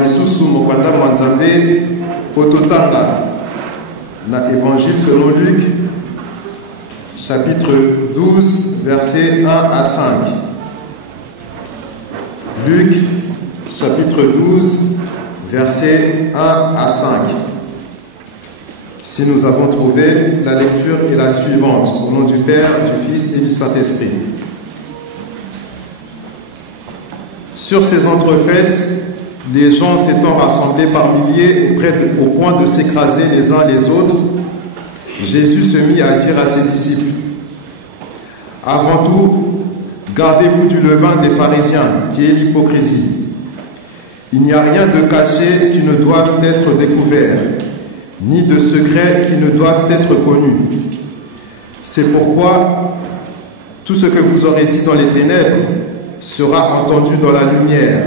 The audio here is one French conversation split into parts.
Lisusu Mokanda Manzambe Pototanga na Évangile selon Luc chapitre 12 versets 1 à 5. Luc chapitre 12 versets 1 à 5. Si nous avons trouvé, la lecture est la suivante. Au nom du Père, du Fils et du Saint-Esprit. Sur ces entrefaites, les gens s'étant rassemblés par milliers au point de s'écraser les uns les autres, Jésus se mit à dire à ses disciples: avant tout, gardez-vous du levain des pharisiens, qui est l'hypocrisie. Il n'y a rien de caché qui ne doive être découvert, ni de secrets qui ne doivent être connus. C'est pourquoi tout ce que vous aurez dit dans les ténèbres sera entendu dans la lumière,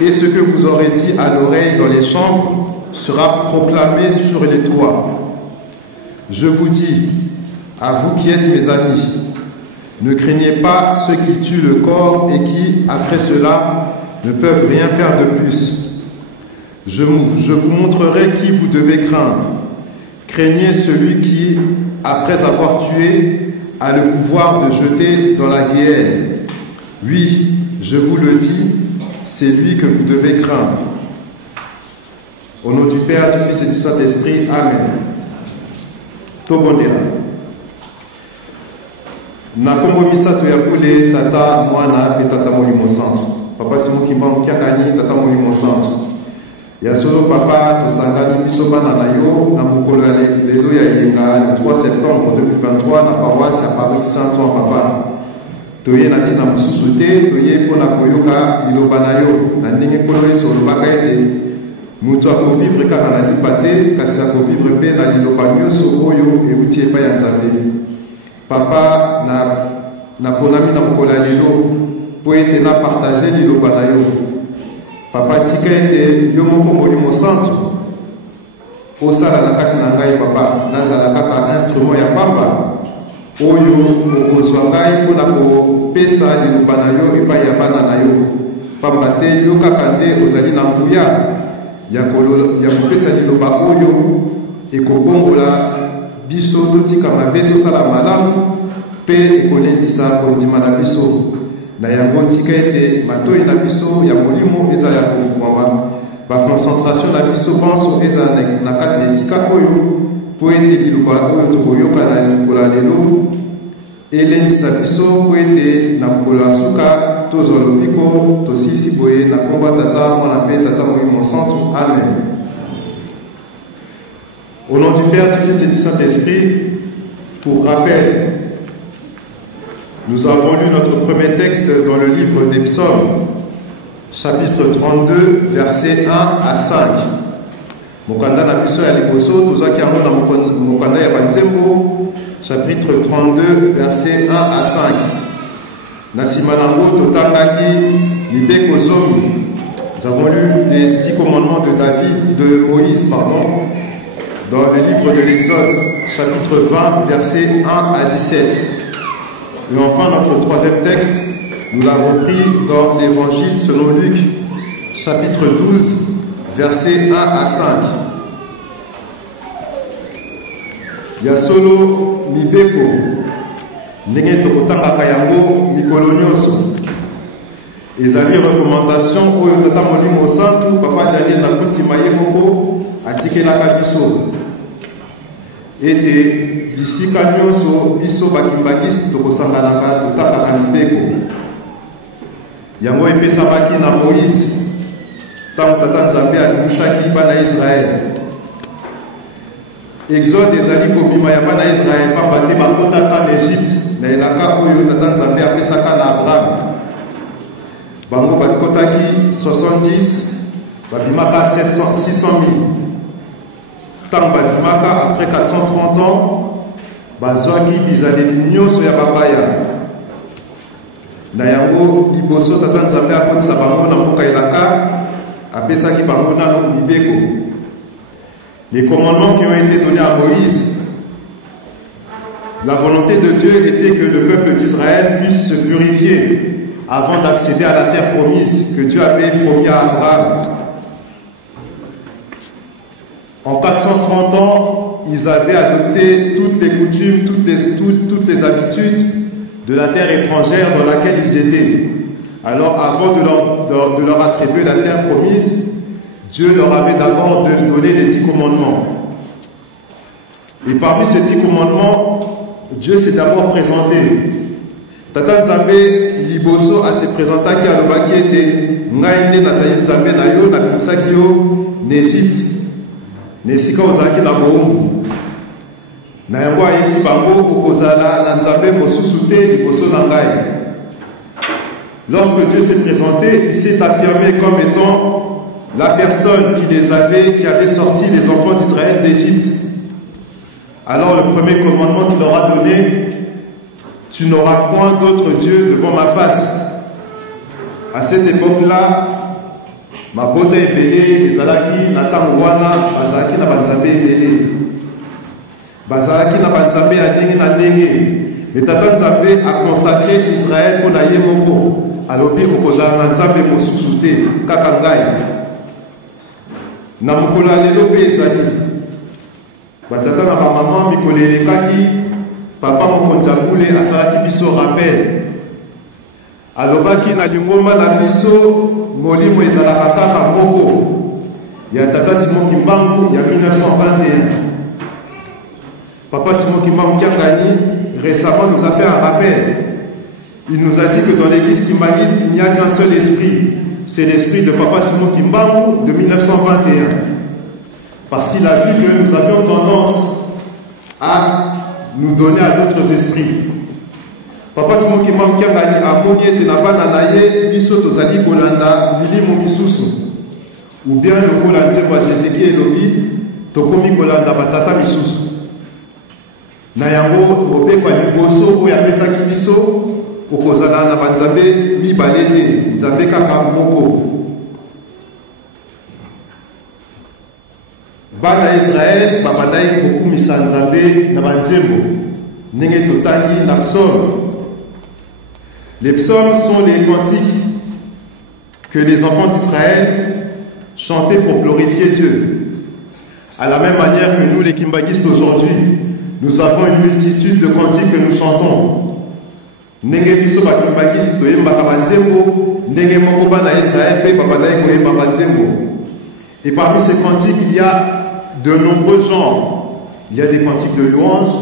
et ce que vous aurez dit à l'oreille dans les chambres sera proclamé sur les toits. Je vous dis, à vous qui êtes mes amis, ne craignez pas ceux qui tuent le corps et qui, après cela, ne peuvent rien faire de plus. Je vous montrerai qui vous devez craindre. Craignez celui qui, après avoir tué, a le pouvoir de jeter dans la guéhenne. Oui, je vous le dis, c'est lui que vous devez craindre. Au nom du Père, du Fils et du Saint-Esprit, Amen. Tobondera. Nakombo misato ya kule tata mwana et tata molimo santo. Papa Simon Kimban Kiakani, tata molimo santo. Ya solo papa tosangani biso bana na yo na mokolo ya lelo ya yenga le 3 septembre 2023 na paroisse ya Paris Saint-Ouen papa. Toye na tina mosusu te, toye mpona koyoka liloba na yo na ndenge nkolo yesu olobaka ete moto akovivre kaka na lipa te, kasi akovivre mpe na liloba nyonso oyo euti epai ya Nzambe. Papa naponami na mokolo ya lelo mpo ete napartage liloba na yo. Papa tika ete yo moko molimo santo osala na kati na ngai papa, nazala kaka instrument ya pamba oyo okozwa ngai mpona kopesa liloba na yo epai ya bana na yo. Pamba te yo kaka nde ozali na nguya ya kopesa liloba oyo ekobongola biso totika mabe tosala malamu mpe ekolendisa kondima na biso. Na yango tika ete matoi na biso ya molimo eza ya kofungwama, baconcentration na biso banso eza na kati ya esika oyo mpo ete liloba oyo tokoyoka na mokolo ya lelo elendisa biso mpo ete na mokolo ya suka tozwa lobiko tosilisi boye na kombo tata mwana mpe tata molimo santo. Amen. Au nom du Père, du Fils et du Saint-Esprit, pour rappel, nous avons lu notre premier texte dans le livre des Psaumes, chapitre 32, versets 1 à 5. Mokanda na biso ya liboso, tozaki yango na mokanda ya banzembo, chapitre 32, versets 1 à 5. Na sima nango totangaki libeko zomi. Nous avons lu les 10 commandements de Moïse, dans le livre de l'Exode, chapitre 20, versets 1 à 17. Et enfin, notre troisième texte, nous l'avons pris dans l'Évangile selon Luc, chapitre 12, versets 1 à 5. Yasolo mibeko, ndenge tokotangaka yango mikolo nyonso. Ezali recommandation oyo tata molimo santu papa jali na kotima ye moko atikelaka biso. Ete bisika nyonso biso bakimbakisi tokosanganaka totakaka mibeko. Yango epesamaki na Moïse ntango tata Nzambe abimisaki bana Israele. Exode ezali kobima ya bana Israele pamba te bakotaka na Egypte na elaka oyo tata Nzambe apesaka na Abraham. Bango bakotaki 70, babimaka 600 000. Tant babimaka après 430 ans, bazwaki bizaleli nyonso ya babaya. Na yango liboso tata Nzambe akotisa bango na mboka elaka, apesaki bango nano mibeko. Les commandements qui ont été donnés à Moïse, la volonté de Dieu était que le peuple d'Israël puisse se purifier avant d'accéder à la terre promise que Dieu avait promis à Abraham. En 430 ans, ils avaient adopté toutes les coutumes, toutes les habitudes de la terre étrangère dans laquelle ils étaient. Alors, avant de leur attribuer la terre promise, Dieu leur avait d'abord donné les 10 commandements. Et parmi ces 10 commandements, Dieu s'est d'abord présenté. Tata Nzambe liboso a se présenté qui a lobaki ete ngai nde nazali Nzambe na yo na bimisaki yo na Égypte na esika ozalaki na boumbu na yango ayebisi bango okozala na Nzambe mosusu te liboso na ngai. Lorsque Dieu s'est présenté, il s'est affirmé comme étant la personne qui avait sorti les enfants d'Israël d'Égypte. Alors le premier commandement qu'il leur a donné: tu n'auras point d'autre Dieu devant ma face. À cette époque-là, ma beauté est belée, ezalaki na tango wana bazalaki na banzambe ebele. Bazalaki na banzambe ya ndenge na ndenge. Mais Tata Nzambe a consacré Israël pour na ye moko. Alobi okozala na Nzambe mosusu te kaka ngai. Na mokolo ya lelo mpe ezali. Batata na bamama mikolo elekaki, papa mokonzi Mbule asalaki biso rappel. Alobaki na lingomba na biso molimo ezalaka kaka moko ya Tata Simon Kimbangu ya 1921. Papa Simon Kimbangu Kiangani récemment nous a fait un rappel. Il nous a dit que dans l'église kimbanguiste, il n'y a qu'un seul esprit. C'est l'esprit de Papa Simon Kimbangu de 1921. Parce qu'il a vu que nous avions tendance à nous donner à d'autres esprits. Papa Simon Kimbangu Kiangani a connu na bana na ye biso tozali kolanda milimo misusu. Ou bien le kolanda wa jeteki elobi tokomi kolanda batata misusu. Na yango obekwa liboso oyo apesaki biso okozala na banzambe mibale te, nzambe kaka moko. Bana Israël babandaki kokumisa nzambe na banzembo ndenge totangi na psaume. Les psaumes sont les cantiques que les enfants d'Israël chantaient pour glorifier Dieu. À la même manière que nous les kimbanguistes aujourd'hui, nous avons une multitude de cantiques que nous chantons. Ndenge biso ba kimbangisi toyembaka banzembo, ndenge moko bana Israël pe babandaki koyemba banzembo. Et parmi ces cantiques, il y a de nombreux genres. Il y a des cantiques de louange,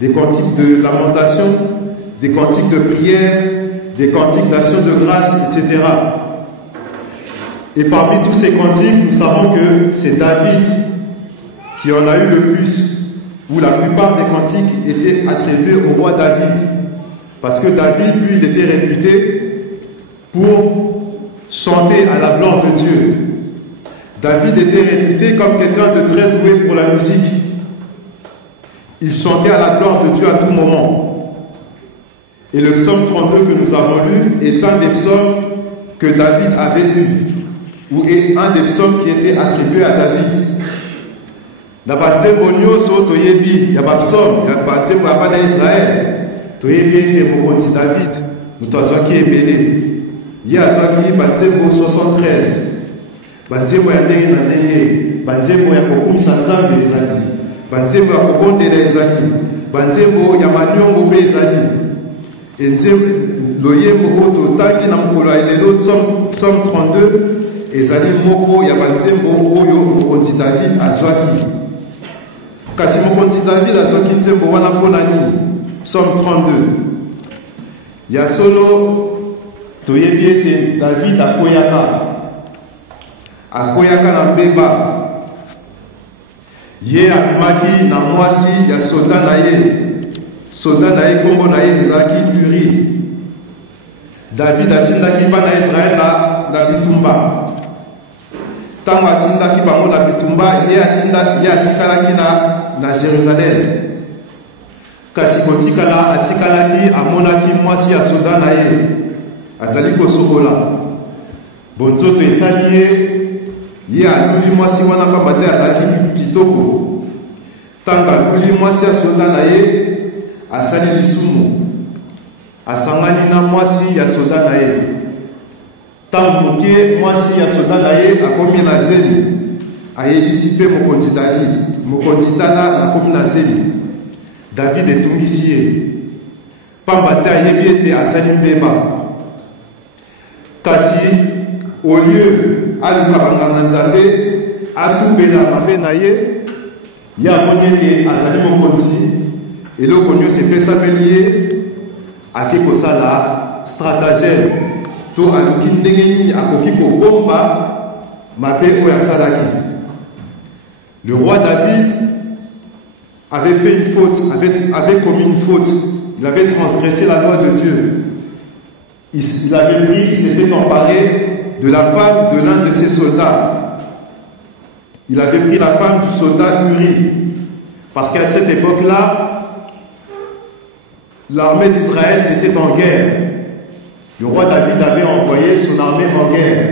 des cantiques de lamentation, des cantiques de prière, des cantiques d'action de grâce, etc. Et parmi tous ces cantiques, nous savons que c'est David qui en a eu le plus, où la plupart des cantiques étaient attribués au roi David. Parce que David, lui, il était réputé pour chanter à la gloire de Dieu. David était réputé comme quelqu'un de très doué pour la musique. Il chantait à la gloire de Dieu à tout moment. Et le psaume 32 que nous avons lu est un des psaumes que David avait lu, ou est un des psaumes qui était attribué à David. Na banzembo nyonso toyebi ya bapsaume ya banzembo ya bana Israël toyebi ete mokonzi David moto azwaki ebele. Ye azwaki banzembo 73, banzembo ya ndenge na ndenge, banzembo ya kokumisa Nzambe ezali, banzembo ya kobondela ezali, banzembo ya maliongo mpe ezali. Enzembo loyembo oyo totangi na mokolo ya lelo psaume 32 ezali moko ya banzembo oyo mokonzi David azwaki. Kasi mokonzi David azwaki nzembo wana mpona nini? Psaume 32. Ya solo toyebi ete David akoyaka na mbeba. Ye abimaki na mwasi ya soldat na ye kombo na ye ezalaki Uri. David atindaki bana Israël na bitumba. Tango atindaki bango na bitumba, ye atikalaki na Jérusalem. Kasi kotikala atikalaki amonaki mwasi ya soda na ye azali kosokola. Bonzoto esali ye aluli mwasi wana pamba te azalaki kitoko. Tango aluli mwasi ya soda na ye asali lisumu. asangani na mwasi ya soda na ye. Tambuke mwasi ya soda na ye akomi na zeli. Ayebisi pe mokonzi David. Mokonzi tala akomi na zeli. David etungisi ye. Pamba te ayebi ete asali mbeba. Kasi au lieu aluka banganga nzambe atumbela mabe na ye ya moni ete azali mokonzi eloko nyonso epesapeli ye ake kosala stratagème to aluki ndenge nini akoki kobomba mabe oyo asalaki. Le roi David avait fait une faute, avait commis une faute. Il avait transgressé la loi de Dieu. Il avait pris, il s'était emparé de la femme de l'un de ses soldats. Il avait pris la femme du soldat Uri. Parce qu'à cette époque-là, l'armée d'Israël était en guerre. Le roi David avait envoyé son armée en guerre.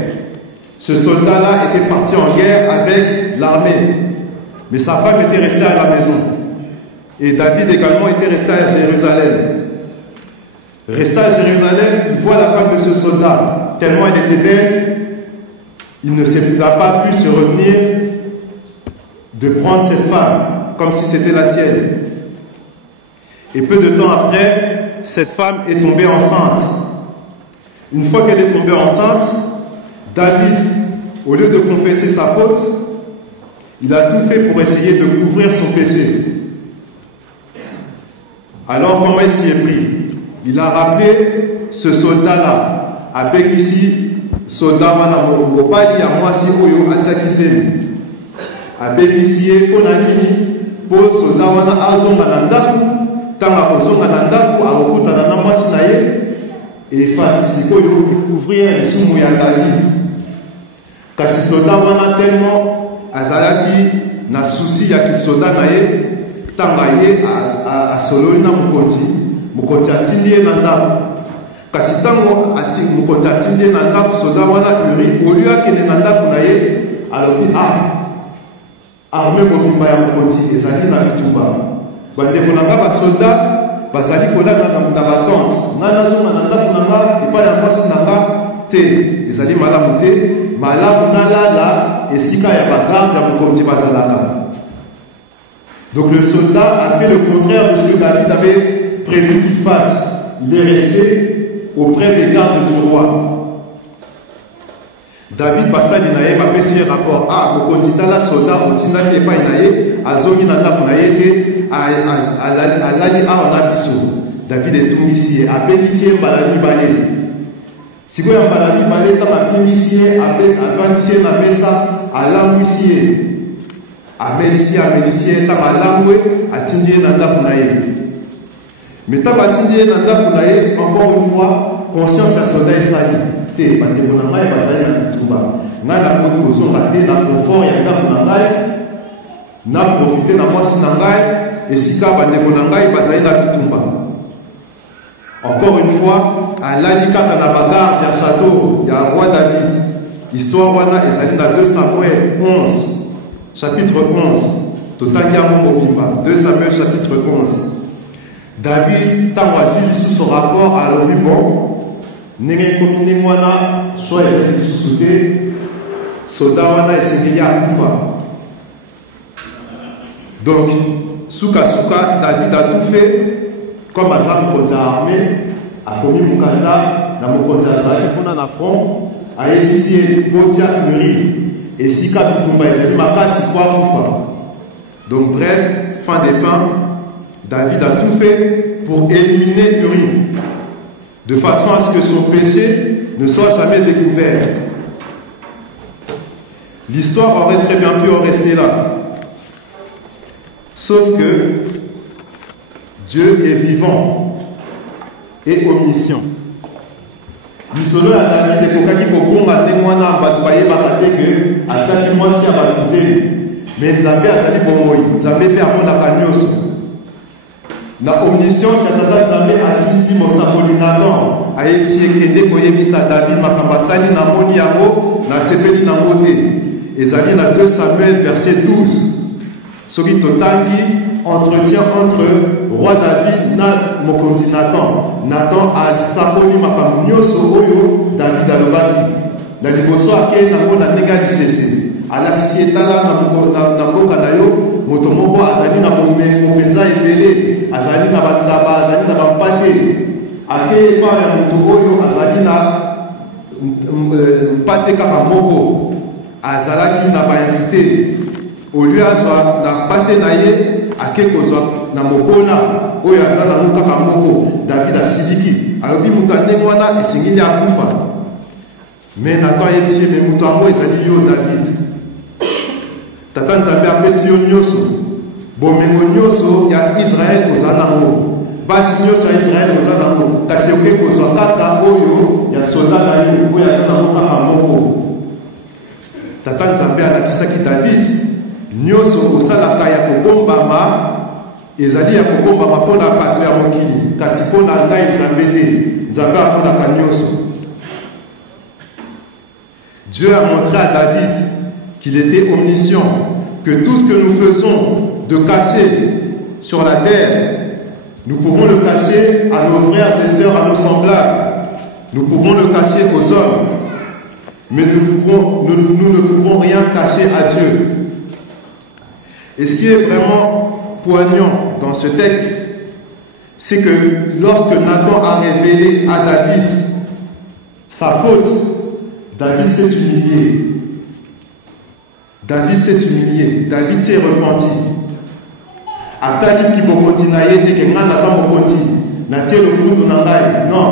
Ce soldat-là était parti en guerre avec l'armée. Mais sa femme était restée à la maison. Et David également était resté à Jérusalem. Resté à Jérusalem, il voit la femme de ce soldat. Tellement elle était belle, il n'a pas pu se retenir de prendre cette femme, comme si c'était la sienne. Et peu de temps après, cette femme est tombée enceinte. Une fois qu'elle est tombée enceinte, David, au lieu de confesser sa faute, il a tout fait pour essayer de couvrir son péché. Alors comment il s'y est pris? Il a rappelé ce soldat-là, avec ici, soldat Manamopali, à moi si Oyo Antakisem. Avec ici, Konani, pour soldat Wana Azongananda, Tanga Ozongananda, pour Arokutanana Masinaye, et face ici, Oyo, couvrir les Soumouya David. Car si soldat Wana tellement, Azalaki, na souci, ya ki soldat Naye, Tangaye, à Solona Mukoti. Mokonzi atindi na ndako kasi tango ati mokonzi atindi na ndako soda wana Uri au lieu akende na ndako na ye alobi arme mobimba ya mokonzi ezali na bitumba bandeko na nga basoda bazali kolala na batente nga nazonga na ndako na nga epai ya mwasi na nga te ezali malamu te malamu nalala esika ya bagarde ya mokonzi bazalaka. Donc le soldat a fait le contraire de ce que David avait prévu qu'il fasse. Il est resté auprès des gardes du roi. David passa l'inaye m'a fait un rapport. Au quotidien, la soldat, au tina qui n'est pas inaye, a zomi na tape naye, à l'ali a en abisso. David est tout ici, a bénitié balani balé. Si vous avez un balani balé, t'as ma bénitié, a bénitié na mesa, à l'ambissier. A bénitié, t'as ma langue, a tindé na tape naye. Mais tant que tu encore une fois, conscience à son sali. Tu pas de mon amour, pas ça, tout bas. N'a pas de besoin de la confort, il y a un amour. N'a profité de moi si nangai, et si tu as de mon amour, pas ça, tout bas. Encore une fois, à l'Alika dans la bagarre, il y a un château, il y a un roi David. Histoire wana est dans 2 Samuel 11, chapitre 11. Total Mobimba, 2 Samuel chapitre 11. David, tant que sous son rapport à l'Oribon, n'est combiné moi soit il s'est sous-souté, Sodawana et Sénélia à Koufa. Donc, Souka, David a tout fait, comme Azam Konza armé, a commis Mukanda, dans mon Konza Zali, qu'on a la front, a initié Botia Uri, et Sika Bitumba, et c'est ma passe, quoi Koufa. Donc, bref, fin des fins. David a tout fait pour éliminer Uri, de façon à ce que son péché ne soit jamais découvert. L'histoire aurait très bien pu en rester là. Sauf que Dieu est vivant et omniscient. Lisolo ya David ekokaki kokonga te mwana bato bayebaka te ke atiaki mwasi ya batuzeli, me Nzambe azali bomoi, Nzambe mpe amonaka nyonso. La omniscience ya tata Nzambe atindi mosakoli Nathan ayebisi ekende koyebisa David makambo asali na moni yango nasepeli nango te. Ezali na 2 Samuel verset 12. Soki totangi entretien entre roi David na mokonzi Nathan. Nathan a saponi makambo nyonso oyo David alobaki. Na liboso ake nango na ndenge alisese. Alakisi etala na mboka na yo, moto moko azali na mopenza ebele, azali na bataba, azali na bampate. Ake epa ya moto oyo azali na mpate kaka moko, azalaki na bainvite. Au lieu azwa na pate na ye, ake kozwa na mokola oyo azala na kaka moko, David asiliki. Alobi moto ndenge wana esengeli akufa. Mais Nathan yebisi me moto yango ezali yo David. Tata Nzambe apesi yo nyonso, bomengo nyonso ya Israel kozala nango, basi nyonso ya Israel kozala nango, kasi oke kozwa kaka oyo ya soldat na yo oyo azala nango kaka moko. Tata Nzambe alakisaki David nyonso osalaka ya kobombama ezali ya kobombama mpona bato ya mokili, kasi mpona ngai Nzambe te, Nzambe aponaka nyonso. Dieu a montré à David qu'il était omniscient, que tout ce que nous faisons de cacher sur la terre, nous pouvons le cacher à nos frères et sœurs, à nos semblables, nous pouvons le cacher aux hommes, mais nous ne pouvons rien cacher à Dieu. Et ce qui est vraiment poignant dans ce texte, c'est que lorsque Nathan a révélé à David sa faute, David s'est humilié. David s'est humilié. David s'est repenti. Atali ki bokonti na ye te ke ngana sa bokonti na tie le fundu na ngai. Non.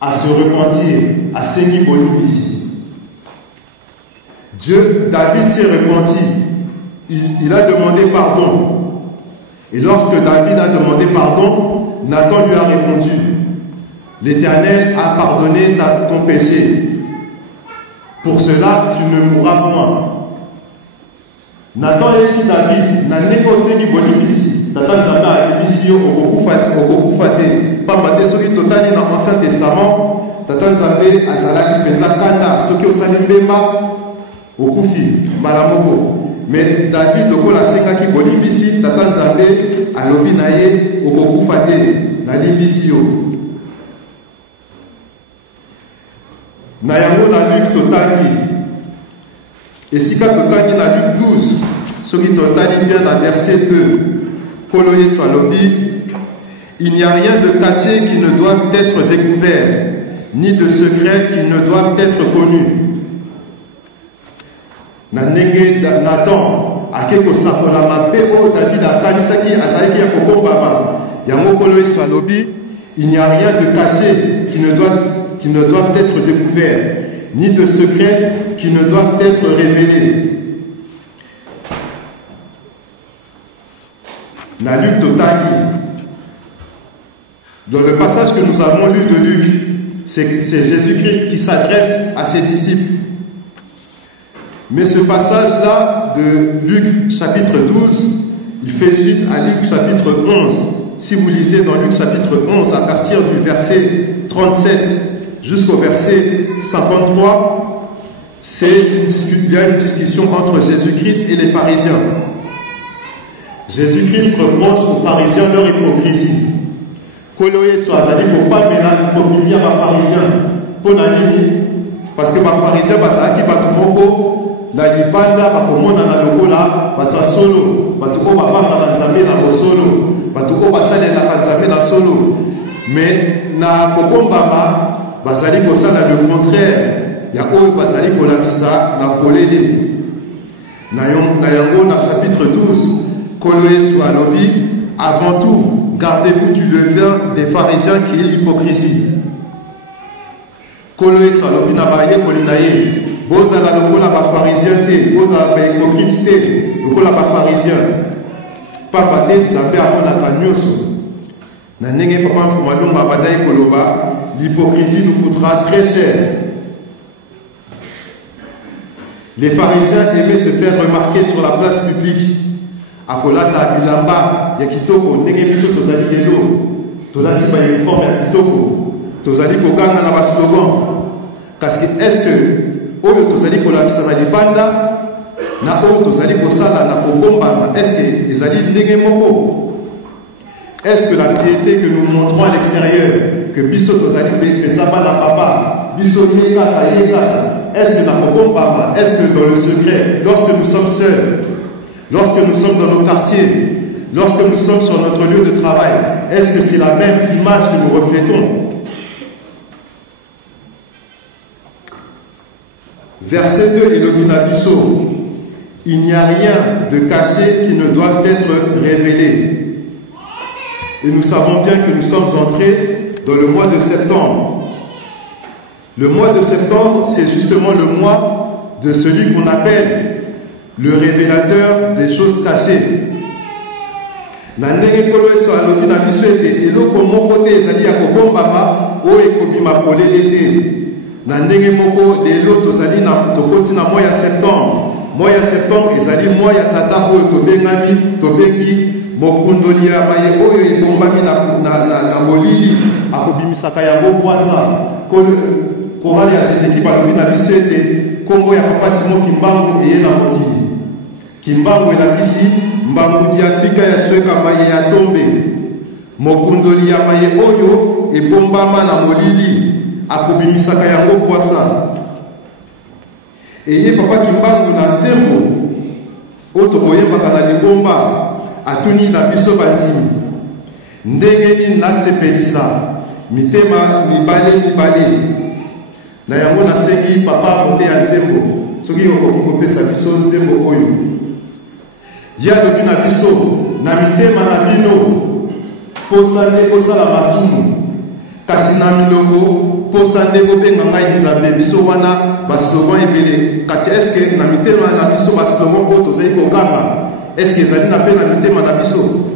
À se repentir, à saigner bolimi ici. David s'est repenti. Il a demandé pardon. Et lorsque David a demandé pardon, Nathan lui a répondu: l'Éternel a pardonné ton péché. Pour cela, tu ne mourras point. Nathan et si David n'a négocié ni bonimisi. Tata Nzambe a émission au Gokoufate. Pas maté celui total dans l'Ancien Testament. Tata Nzambe a salaki penza kanda. Ce qui au salim bemba au Koufi, Malamoko. Mais David, au la senga qui bonimisi, Tata Nzambe a lobi naye au Gokoufate. Na limisio. Nayango na Luc totangi. Et si quand totangi na Luc 12, ce qui totangi bien dans verset 2, Koloye Swalobi, il n'y a rien de caché qui ne doit être découvert, ni de secret qui ne doivent être connus. Nanenge Nathan, akeko sakola mabe o David atanisaki asaki ya kokombama. Yango Koloye Swalobi, il n'y a rien de caché qui ne doivent être découverts, ni de secrets qui ne doivent être révélés. Na Luc Totaki, dans le passage que nous avons lu de Luc, c'est Jésus-Christ qui s'adresse à ses disciples. Mais ce passage-là de Luc chapitre 12, il fait suite à Luc chapitre 11. Si vous lisez dans Luc chapitre 11, à partir du verset 37 jusqu'au verset 53, il y a une discussion entre Jésus-Christ et les pharisiens. Jésus-Christ reproche aux pharisiens leur hypocrisie. Koloye soazali pour pas mélanger l'hypocrisie à les pharisiens. Pour nani? Parce que les pharisiens bazalaki batumoko na libanda bakomona na lokola bato solo, bato ko babanga na Nzambe na bosolo, bato ko basalela na Nzambe na solo. Mais na kokombama bazali kosala le contraire. Ya oyo bazali kolakisa na kolele. Na yango na chapitre 12, Koloye Swalobi, avant tout, gardez-vous du levain des pharisiens qui est l'hypocrisie. Koloye Swalobi na baye kolinaye, bozala lokola ba pharisien te, bozala ba hypocrite te, lokola ba pharisien. Papa te Nzambe apona kanyoso. Na ndenge papa mfumalonga badai koloba, l'hypocrisie nous coûtera très cher. Les pharisiens aimaient se faire remarquer sur la place publique. Akolata bilamba ya kitoko ndenge biso tozali lelo tozali ba uniforme ya kitoko tozali kokanga na ba slogan parce que est-ce que oyo tozali kolakisa na libanda na oyo tozali kosala na kobombama, est-ce que ezali ndenge moko? Est-ce que la piété que nous montrons à l'extérieur, que biso tozali penzaba na papa, biso yekata, est-ce que na kobombama, est-ce que dans le secret, lorsque nous sommes seuls, lorsque nous sommes dans nos quartiers, lorsque nous sommes sur notre lieu de travail, est-ce que c'est la même image que nous reflétons? Verset 2 et le Minabiso. Il n'y a rien de caché qui ne doit être révélé. Et nous savons bien que nous sommes entrés dans le mois de septembre. Le mois de septembre, c'est justement le mois de celui qu'on appelle le révélateur des choses cachées. Nandenge kolo eso alobi na biso ete eloko moko te ezali ya kobombama oyo ekobima polele te. Na ndenge moko lelo tozali na tokoti na mois ya septembre. Mois ya septembre ezali mois ya tata oyo tobengi mokundoli ya maye oyo ebombami na molili akobimisaka yango poisa. Korali ya Zedeki balobi na biso ete kombo ya papa Simon Kimbangu eye na molili. Kimbangu elakisi mbanguti ya pika ya sweka maye ya tombe. Mokundoli ya maye oyo ebombama na molili akobimisaka yango poisa. Eye papa Kimbangu na nzembo oyo tokoyembaka na libomba atuni na biso bandimi ndenge nini nasepelisa mitema mibale na yango nasengi papa kote ya nzembo soki okoki kopesa biso nzembo oyo ya lobi na biso na mitema na bino posa nde kosala masumu kasi na miloko posa nde kobenga ngai nzambe biso wana baslogan ebele kasi eske na mitema na biso baslogan oyo tozali koganga eske ezali na mpe na mitema na biso?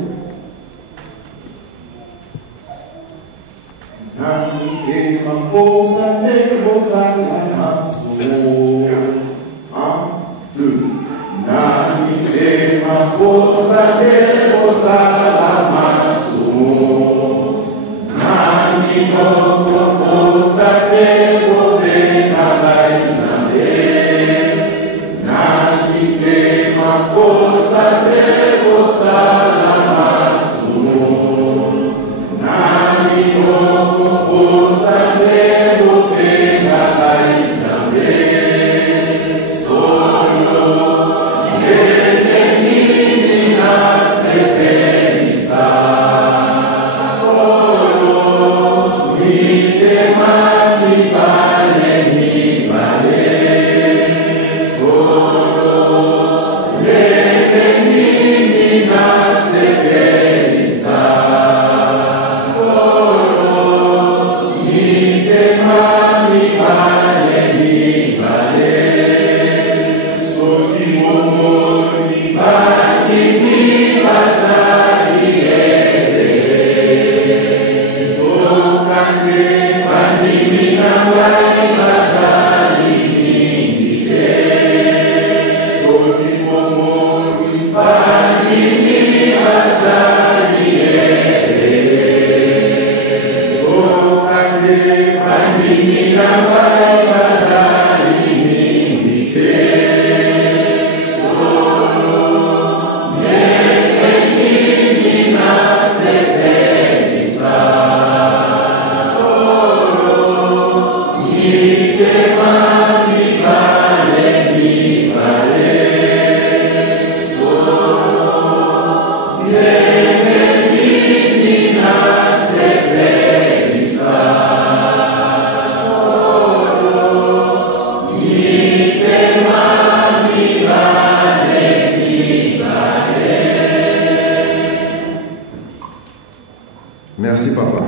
Merci papa.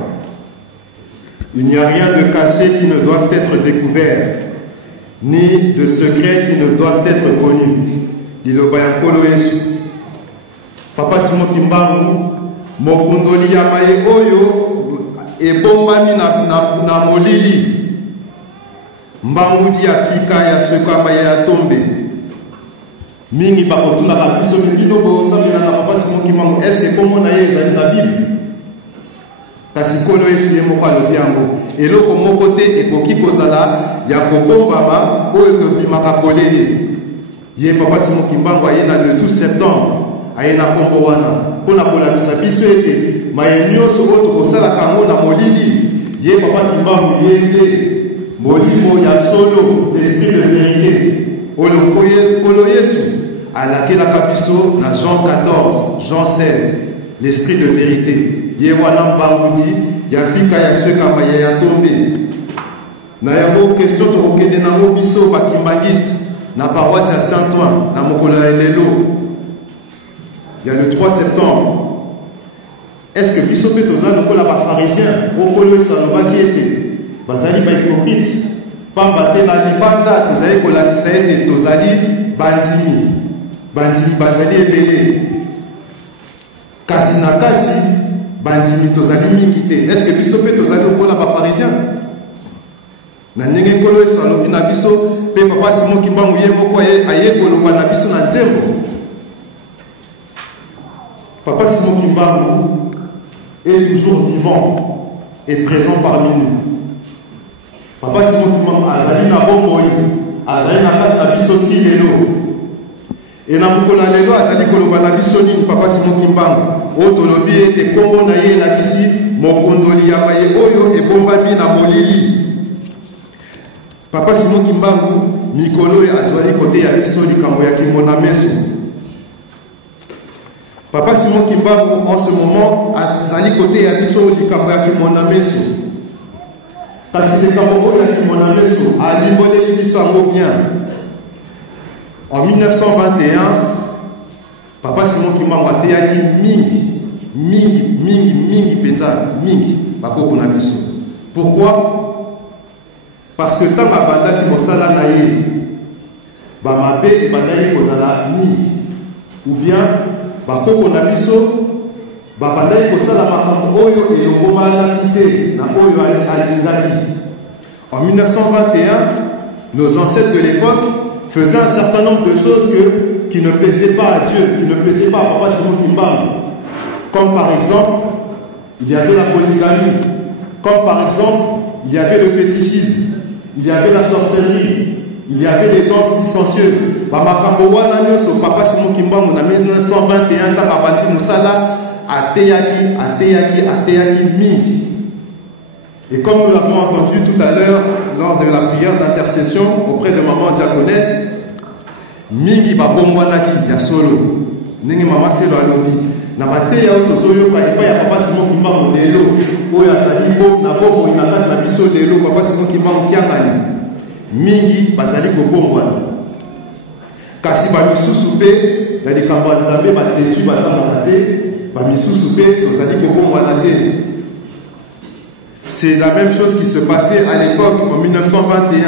Il n'y a rien de caché qui ne doit être découvert, ni de secret qui ne doit être connu. Lilobayakolo Yesu. Papa Simon Kimbangu, mokundoli ya maye oyo ebombami na molili. Mbanguti ya fika ya sweka maye ya tombe. Mingi bakotuna na biso mibino bosamela na papa Simon Kimbangu. Est-ce que komo na ye ezali na Bible? Kasi kolo Yesu ye moko alobi yango eloko moko te ekoki kozala ya kobombama oyo tobimaka polele. Yé papa Simon Kimbangu ayena le 12 septembre ayena kombo wana pona kolakisa biso ete maye nyonso oyo tokosalaka yango na molili ye papa Kimbangu ye nde molimo ya solo l'esprit de vérité oyo kolo Yesu alakelaka biso na Jean 14 Jean 16 l'esprit de vérité ye wana mbangu di ya fika ya swekamba ya tombe na yango question tokokende nango biso bakimbangiste na paroisse à Saint-Ouen, na Mokola Lelo, il y a le 3 septembre. Est-ce que Bissot Petoza, nous sommes pharisiens, au Kolo Salova qui était, Bazali pas hypocrite, pas battre la libanda, vous avez Kola Saïd et Tozali, Bandini, Bazali et Bélé, Kassinakati, Bandini, Tozali Mingite. Est-ce que Bissot Petoza, nous sommes pharisiens? Na ndenge kolo esalobi na biso pe papa Simon Kimbangu ye moko aye koloba na biso na nzembo. Papa Simon Kimbangu est toujours vivant et présent parmi nous. Papa Simon Kimbangu azali na bomoi, azali na kati na biso ti lelo. Et na mokola lelo azali koloba na biso nini papa Simon Kimbangu oyo tolobi ete kombo na ye elakisi mokondoli ya maye oyo ebombami na molili. Papa Simon Kimbangu, Mikolo et Azwali côté ya biso likambo ya kimona meso. Papa Simon Kimbangu en ce moment azali côté ya biso likambo ya kimona meso. Kasi likambo ya kimona meso alimbole biso ango bien. En 1921, Papa Simon Kimbangu ateyaki mingi penza mingi bakoko na biso. Pourquoi? Parce que tant que banda qui mosala na ye ba mabe banda ye kozala ni ou bien ba koko na biso ba banda ye kosala makambo oyo elongomala te na oyo alingaki. En 1921, nos ancêtres de l'époque faisaient un certain nombre de choses qui ne plaisaient pas à Dieu, qui ne plaisaient pas à Papa Simon Kimbangu. Comme par exemple, il y avait la polygamie. Comme par exemple, il y avait le fétichisme. Il y avait la sorcellerie, il y avait les danses licencieuses. Papa Simon Kimbangu en 1921, Tababati Moussala, Ateyaki Mi. Et comme nous l'avons entendu tout à l'heure lors de la prière d'intercession auprès de maman diaconesse, Mingi Babongwanaki, Yasolo, Nengi Mama Selo Alobi, Namateya Otozoyo, Kaipa Papa Simon Kimbangu Lelo. Oya sali bo na bomo inakati na biso lelo Papa Simon Kimbangu kiangani mingi bazali kobongwana kasi bamisusu pe na likambo ya Nzambe batetu bazalaka te bamisusu pe tozali kobongwana te. C'est la même chose qui se passait à l'époque en 1921,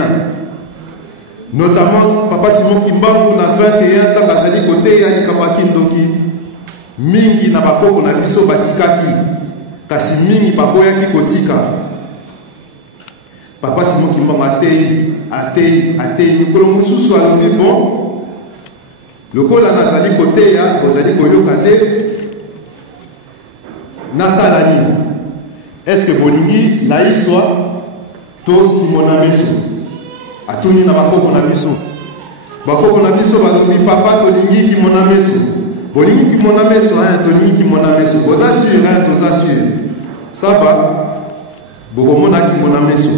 notamment Papa Simon Kimbangu na 21 tant bazali kote ya likambo ya kindoki mingi na bakoko na biso batikaki kasi mingi baboyaki kotika. Papa Simon Kimbangu atei mikolo mosusu alobi bon lokola nazali koteya bozali koyoka te nasala nini? Est-ce que bolingi naiswa to kimona meso? Atuni na bakoko na biso balobi papa tolingi kimona meso. Bolingi kimona meso, tolingi kimona meso. Boza sûr, toza sûr. Ça va, Bogomona kimona meso.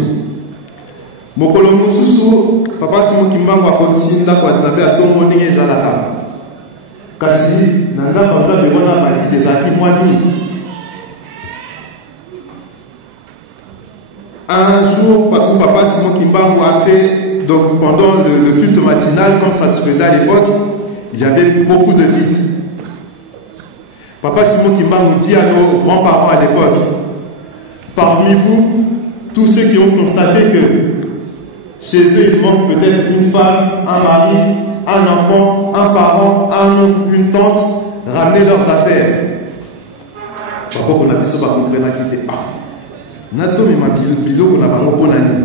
Mokolo mosusu, Papa Simon Kimbangu akotinda kwa Nzambe atongo ndenge ezalaka. Kasi nanga Nzambe wana baki ezalaki mwani. Un jour où Papa Simon Kimbangu a fait, donc pendant le culte matinal, comme ça se faisait à l'époque, il y avait beaucoup de vide. Papa Simon Kimbangu dit à nos grands-parents à l'époque, parmi vous, tous ceux qui ont constaté que chez eux, il manque peut-être une femme, un mari, un enfant, un parent, un oncle, une tante, ramenez leurs affaires. Papa, on a dit ça, on a quitté. Nato mais ma bilo qu'on a pas bonani.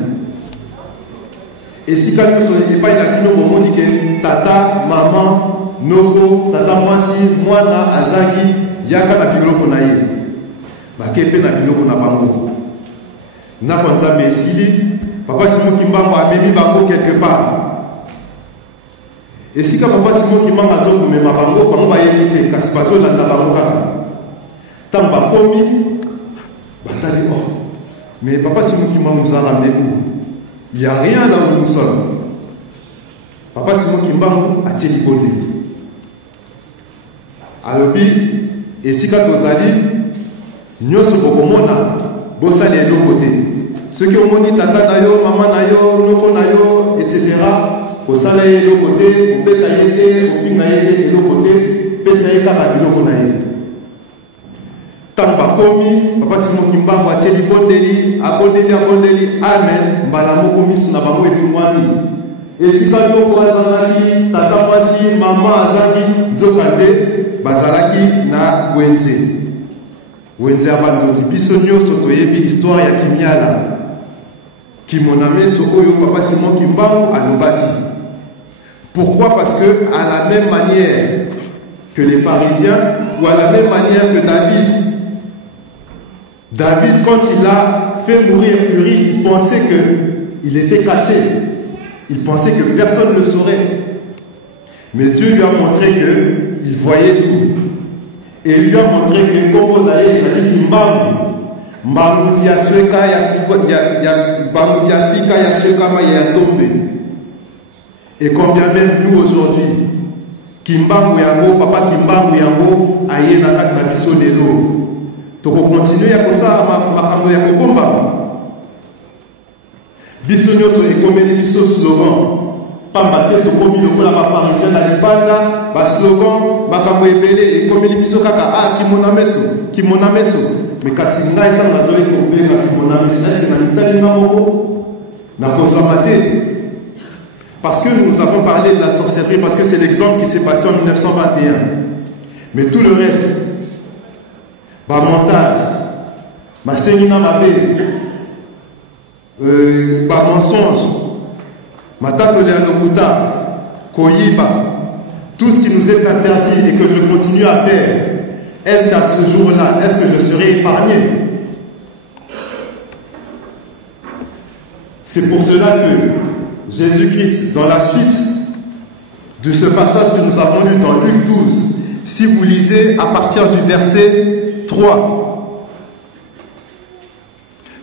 Et si quand nous sommes pas il a bilo on dit que tata, maman, noko, tata mwasi, mwana, azagi, yaka na bilo qu'on a eu. Bah kepe na bilo qu'on a pas ngo. Na kwanza mesili, Papa Simon Kimbangu a mis bango quelque part. Et si papa Simon qui m'a dit que mes mabango, comment va y éviter parce que dans la banque, tant pas commis, bataille oh. Mais papa Simon qui m'a nous a ramené où? Il n'y a rien là où nous sommes. Papa Simon qui m'a attiré le côté. Alors et si quand vous allez, nous sommes au monde, vous allez de l'autre côté. Ceux qui ont dit tata nayo, maman nayo, loko nayo, etc. Vous allez de l'autre côté, vous faites aïe, vous faites aïe de l'autre côté, vous faites aïe de l'autre côté. Tant pas commis, papa Simon Kimba, voiture bondeli, abondeli, amen, balamo commis sur la bamo et fumani. Et si quand vous voyez tata mwasi, maman azaki, nzokande, bazalaki na wenze. Wenze abandoni, bisonyo sotoyebi histoire ya Kimiala. Kimoname so oyo papa Simon Kimba alobaki. Pourquoi? Parce que à la même manière que les pharisiens, ou à la même manière que David, quand il a fait mourir Uri, il pensait qu'il était caché. Il pensait que personne ne le saurait. Mais Dieu lui a montré qu'il voyait tout. Et il lui a montré que comme vous allez, ça dit qu'il et combien même nous aujourd'hui, Kimbangu Yango, papa Kimbangu Yango, aïe na kak na biso lelo. Toko continuer à ça, makambo ya kokomba. Biso nyoso ekomeli biso slogan. Pamba te tokomi lokola ba pharisien na libanda, ba slogan, makambo ebele ekomeli biso kaka kimona meso. Mais kasi ngai ta nazoyi kobenga kimona meso, c'est na litali moko na kozama te. Parce que nous avons parlé de la sorcellerie, parce que c'est l'exemple qui s'est passé en 1921. Mais tout le reste, bah montage, ma sémina mabé, bah mensonge, ma tatole à l'okuta, koyiba, tout ce qui nous est interdit et que je continue à faire, est-ce qu'à ce jour-là, est-ce que je serai épargné? C'est pour cela que Jésus-Christ, dans la suite de ce passage que nous avons lu dans Luc 12, si vous lisez à partir du verset 3,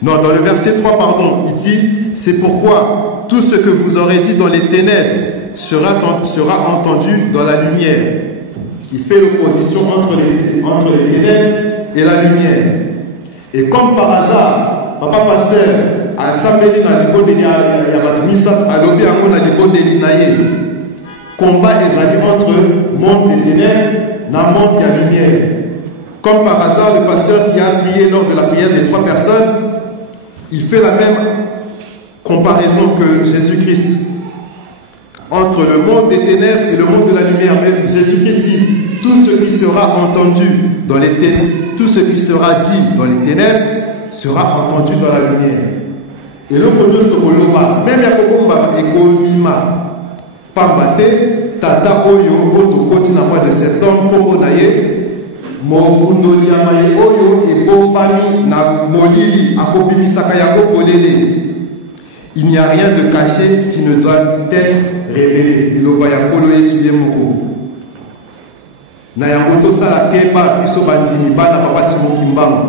non, dans le verset 3, pardon, il dit, c'est pourquoi tout ce que vous aurez dit dans les ténèbres sera entendu dans la lumière. Il fait l'opposition entre les ténèbres et la lumière. Et comme par hasard, papa pasteur, à Sameli na libo de Yabatumisa, à l'obé à mon libo de Linaye. Combat est entre monde des ténèbres et monde de la lumière. Comme par hasard, le pasteur qui a prié lors de la prière des 3 personnes, il fait la même comparaison que Jésus-Christ entre le monde des ténèbres et le monde de la lumière. Mais Jésus-Christ dit tout ce qui sera entendu dans les ténèbres, tout ce qui sera dit dans les ténèbres sera entendu dans la lumière. Et le monde se coloma, même Yakokomba et Kolima, Pambate, Tata Oyo, Otokoti na mois de septembre, Kongo Naye, Mokundo Yamaye Oyo et Bombami na Molili, Akopimi Sakayako Kolele. Il n'y a rien de caché qui ne doit être révélé. Il va y avoir suivi moko. Na yangoto sala keba biso bandini bana papa Simon Kimbangu.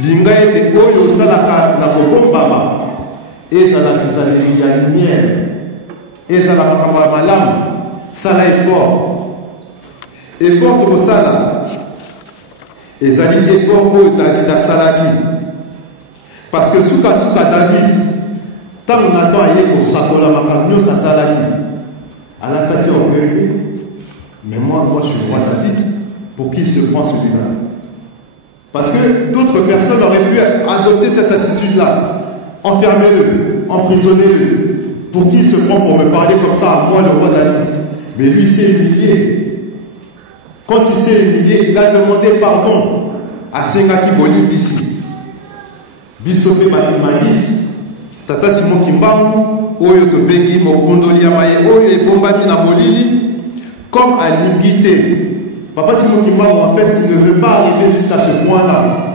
Linga ete oyo salaka na kokombama ezala kizali ya lumière ezala kama malamu sala effort to sala ezali effort oyo David salaki parce que suka David tant Nathan aye ko sakola makamyo sa salaki alataki orgueil mais moi je suis roi David pour qui se prend celui-là. Parce que d'autres personnes auraient pu adopter cette attitude-là. Enfermez-le, emprisonnez-le. Pour qui se prend pour me parler comme ça à moi, le roi David? Mais lui, il s'est humilié. Quand il s'est humilié, il a demandé pardon à Sengaki Bolim ici. Bisope Maïs, Tata Simon Kimbangu, Oyo Tobengi, Mokundo Liamaye, Oyo et Bombami Nabolili, comme à l'immunité. Papa Simon Kimbangu, en fait, il ne veut pas arriver jusqu'à ce point-là.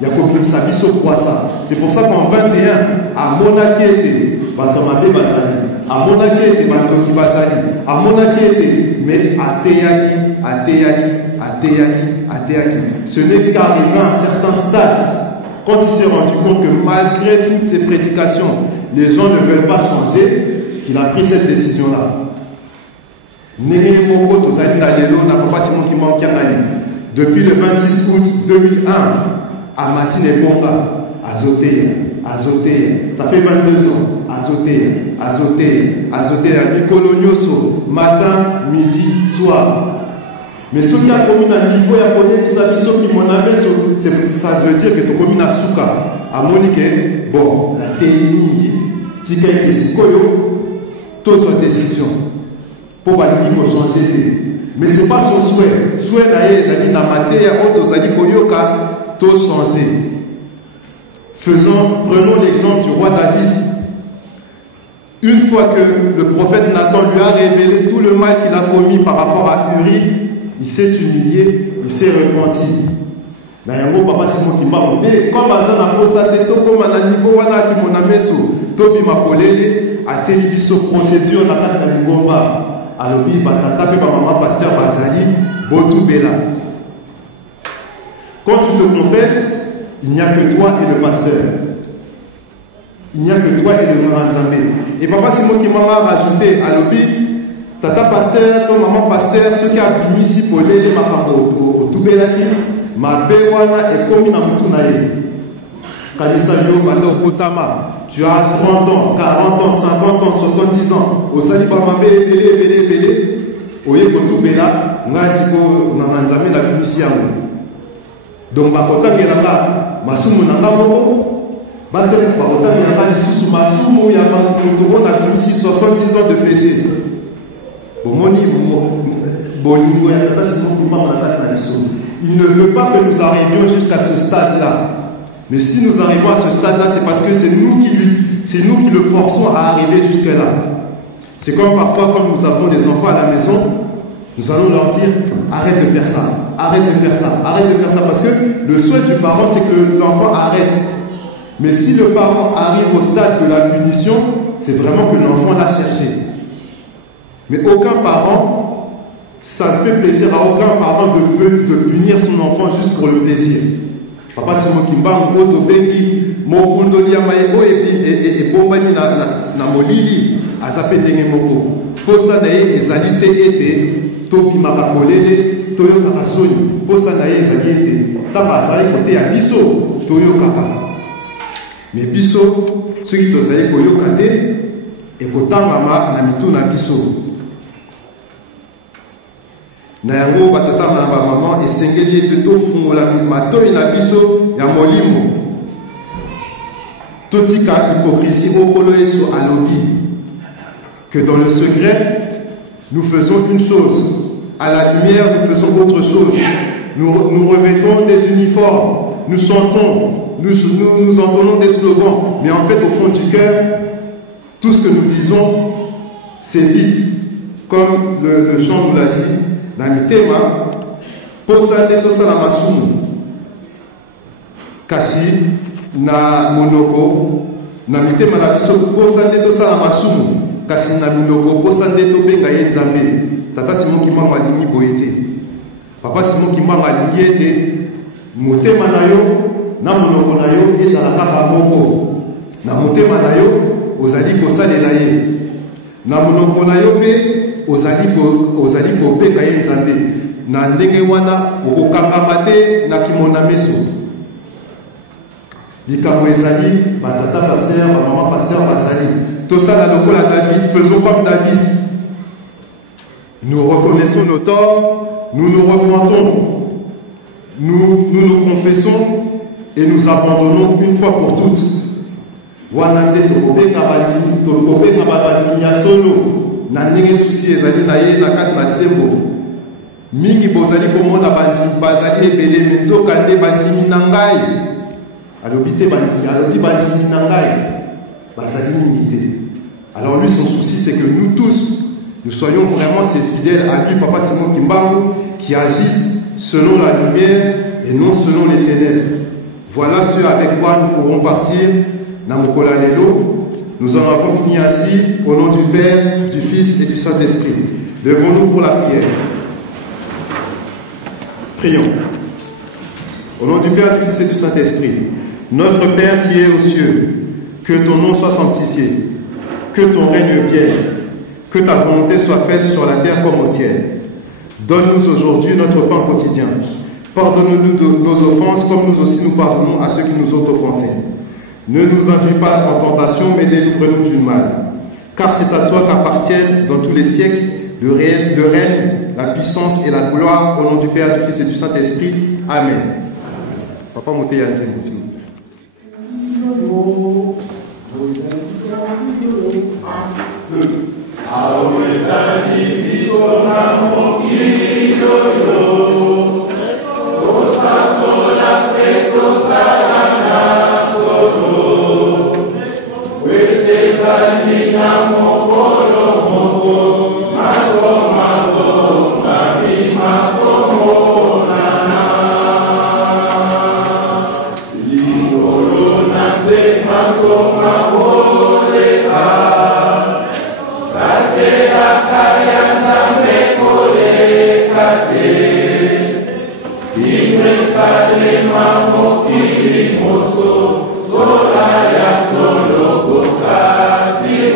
Il y a comme ça, c'est pour ça qu'en 21, à Monakete, Batomabé Bazali, amonaki ete bandoki bazali, amonaki ete, mais ateyaki. Ce n'est qu'arrivé à un certain stade, quand il s'est rendu compte que malgré toutes ces prédications, les gens ne veulent pas changer, il a pris cette décision-là. Depuis le 26 août 2001, à Matine Bonga, azoté, ça fait 22 ans, azoté, à Mikolonioso, matin, midi, soir. Mais ce qui a commis un niveau, il y a connu ça qui m'en avait, ça veut dire que tu as commis un souka. À Monique, bon, la technique, si quelqu'un est sikoyo, toute sa décision. Pour changer. Mais ce n'est pas son souhait. Souhait d'ailleurs, c'est dans la matière, autres ont dit koyoka, tout changer. Prenons l'exemple du roi David. Une fois que le prophète Nathan lui a révélé tout le mal qu'il a commis par rapport à Uri, il s'est humilié, il s'est repenti. Mais papa Simon qui m'a dit, comme ça n'a pas ça, comme à niveau wana qui mon ameso, tobi ma polele, a tenu biso procédure na kata na ngomba, alobi batata pe maman pasteur bazali, botu bela. Quand tu te confesses, il n'y a que toi et le pasteur. Il n'y a que toi et le Nzambe. Et papa Simon qui m'a rajouté à l'obi, tata pasteur, ton maman pasteur, ceux qui a bimi si pour les makambo au Toubelaki, ma béwana est commis dans tout naïe. Kalisalio, Bando Kotama, tu as 30 ans, 40 ans, 50 ans, 70 ans. Au Sali Bamabé, Bélé, Oye Kotoubela, Nasiko, Nanzame, la Bimisiamo. Donc, Bakota Gelanga, Masumu Nangamo, Batel, Bakota Gelanga, Lisusu Masumu, Yaman, Kotoron, a commis 70 ans de péché. Bomoni, Bolingo, Yata, Simon, Kouma, Nata, Naliso. Il ne veut pas que nous arrivions jusqu'à ce stade-là. Mais si nous arrivons à ce stade-là, c'est parce que c'est nous qui le forçons à arriver jusque-là. C'est comme parfois, quand nous avons des enfants à la maison, nous allons leur dire arrête de faire ça, arrête de faire ça, arrête de faire ça. Parce que le souhait du parent, c'est que l'enfant arrête. Mais si le parent arrive au stade de la punition, c'est vraiment que l'enfant l'a cherché. Mais aucun parent, ça ne fait plaisir à aucun parent de punir son enfant juste pour le plaisir. Papa Simon Kimba, Ngoto Bengi, Mokundoli Amaeko et Bombani na Molili, Azape Dengemoko. Pour ça, d'ailleurs, les alités étaient, Topi Marakolele, Toyo Karasoni. Pour ça, d'ailleurs, les alités, Tabazai côté à Bisso, Toyo Kapa. Mais Bisso, ceux qui t'ont dit Koyo Kate, et Kotama, Namitu na Bisso. Nayango batata na ba maman esengeli ete tofungola matoi na biso ya molimo totika hypocrisie okolo yeso alobi que dans le secret nous faisons une chose, à la lumière nous faisons autre chose. Nous revêtons des uniformes, nous chantons, nous entendons des slogans, mais en fait au fond du cœur tout ce que nous disons c'est vide, comme le chant nous l'a dit. Na mitema posa ndeto sala masumu kasi na monoko na mitema na biso posa ndeto sala masumu kasi na monoko posa ndeto benga ye Nzambe. Tata Simon Kimba malingi boyete, papa Simon Kimba malingi ete motema na yo na monoko na yo ezala kaka moko. Na motema na yo ozali kosalela ye, na monoko na yo pe ozali kobenga ye Nzambe. Na ndenge wana okokangama te na kimona meso. Likambo ezali batata pasteur, maman pasteur bazali. Tosala lokola David, faisons comme David. Nous reconnaissons nos torts, nous nous repentons, nous confessons et nous abandonnons une fois pour toutes. Wana nde tokobenga batini ya solo. Na ndenge souci ezali na ye na kati na tembo mingi bozali komona bandimi bazali ebele menzoka nde bandimi na ngai alobi te bandimi alobi bandimi na ngai bazali mingi te. Alors lui son souci c'est que nous tous nous soyons vraiment ces fidèles à lui, papa Simon Kimbangu, qui agissent selon la lumière et non selon les ténèbres. Voilà ce avec quoi nous pourrons partir na mokola lelo Nous en avons fini ainsi, au nom du Père, du Fils et du Saint-Esprit. Levons-nous pour la prière. Prions. Au nom du Père, du Fils et du Saint-Esprit, notre Père qui es aux cieux, que ton nom soit sanctifié, que ton règne vienne, que ta volonté soit faite sur la terre comme au ciel. Donne-nous aujourd'hui notre pain quotidien. Pardonne-nous nos offenses comme nous aussi nous pardonnons à ceux qui nous ont offensés. Ne nous induis pas en tentation, mais délivre-nous du mal. Car c'est à toi qu'appartiennent dans tous les siècles le règne, la puissance et la gloire, au nom du Père, du Fils et du Saint-Esprit. Amen. Papa Moté Yann, s'il vous plaît. Sola ya solo boca si